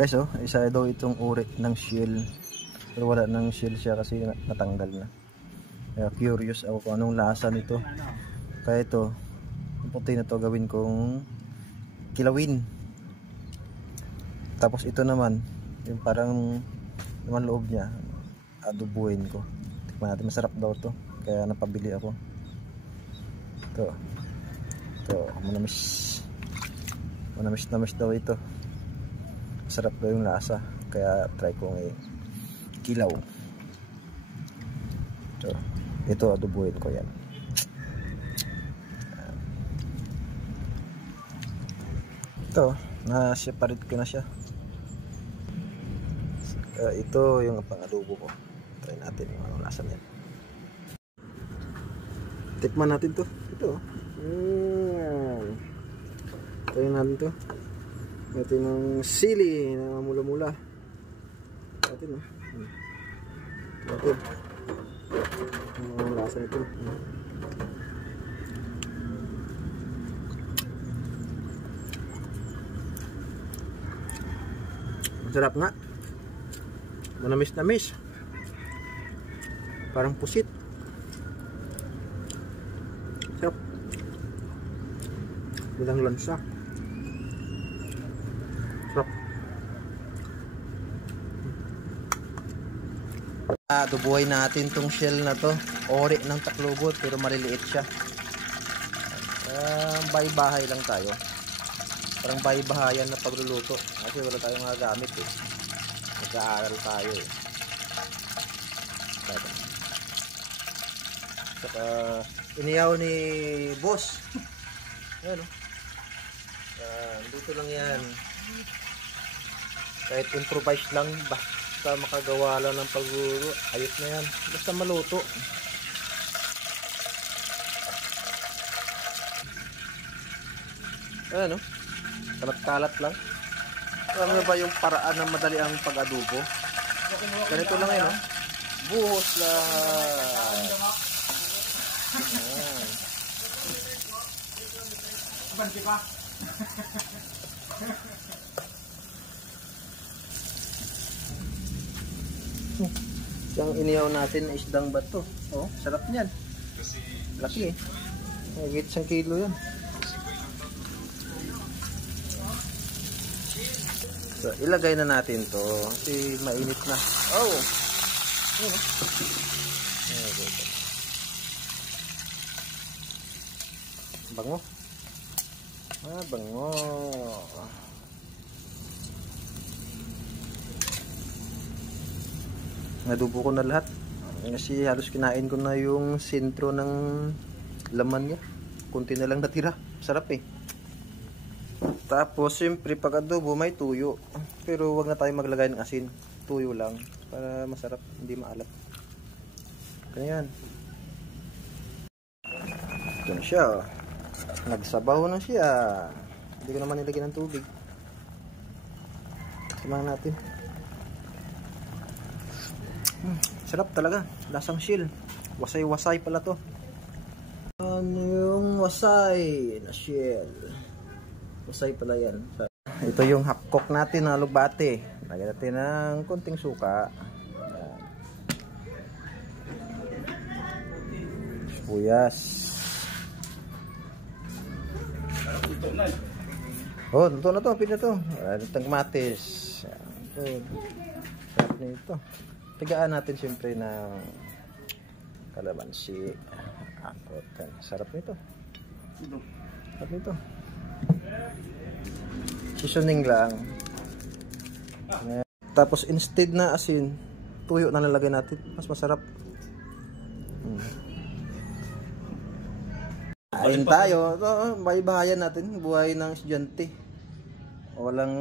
Guys, oh, isa daw itong uri ng shell. Pero wala nang shell siya kasi natanggal na. Kaya curious ako kung anong lasa nito. Kaya ito, yung puti na to gawin kong kilawin. Tapos ito naman, yung parang naman loob niya, adobuhin ko. Tikman natin, masarap daw to. Kaya napabili ako. Ito, manamis. Manamis daw ito. Masarap daw yung lasa. Kaya try kong kilaw. Ito adobuhin ko yan. Ito, na-separate ko na siya. Ito yung pang-adobo ko. Try natin yung anong lasa niyan. Tikman natin to. Ito. Try natin to. Ito yung sili na mula-mula. Natin, oh. Natin. Anong lasa nito? Masarap nga. Manamis-namis. Parang pusit. Sarap. Walang lansa. Sarap. Adobuhay natin tong shell na to. Ori ng taklobot pero maliliit siya. Bahay-bahay lang tayo. Parang bahay-bahayan na pagluluto. Kasi wala tayong mga gamit eh. Nag-aaral tayo eh. Saka iniyaw ni boss. Ayan o. Dito lang yan. Kahit improvise lang, basta makagawa lang ng pagluluto, ayos na yan. Basta maluto. Ayan o. Kalat-kalat lang. Alam mo ba yung paraan ng madali ang pag-adobo? Ganito lang yun, no? Buhos lang. Yung inihaw natin na isdang bato. Oh, sarap niyan. Laki eh. Higit 1 kilo yan. So, ilagay na natin to kasi mainit na. Oh! Bango. Bango. Nadubo ko na lahat. Kasi halos kinain ko na yung sentro ng laman niya. Kunti na lang natira. Sarap eh. Tapos, siyempre, pag adobo, may tuyo. Pero, wag na tayo maglagay ng asin. Tuyo lang. Para masarap, hindi maalat. Ganyan. Ito na siya. Nagsabaw na siya. Hindi ko naman nilagyan ng tubig. Simahan natin. Sarap talaga. Lasang shell. Wasay-wasay pala to. Ano yung wasay na shell? Usay pala yan. Ito yung hapkok natin na lubate. Lagyan natin ng konting suka. Sibuyas. Oh, luto na to. Pin na to. Itong kamatis. Sarap na ito. Tigaan natin siyempre ng kalamansi. Sarap nito. Sarap nito. Seasoning lang. Tapos instead na asin, tuyo na nalagay natin. Mas masarap. Ayun tayo. Bahay-bahayan natin. Buhay ng estudyante. Walang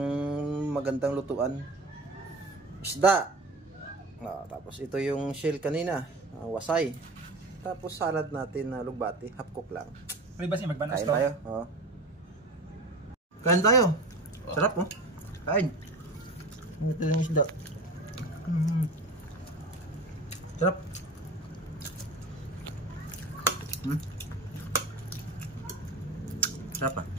magandang lutuan. Isda. Tapos ito yung shell kanina. Wasay. Tapos salad natin na lugbati. Half cook lang. Kain tayo. Kain tayo. Sarap oh. Kain. Ito yung isda. Sarap. Sarap ah.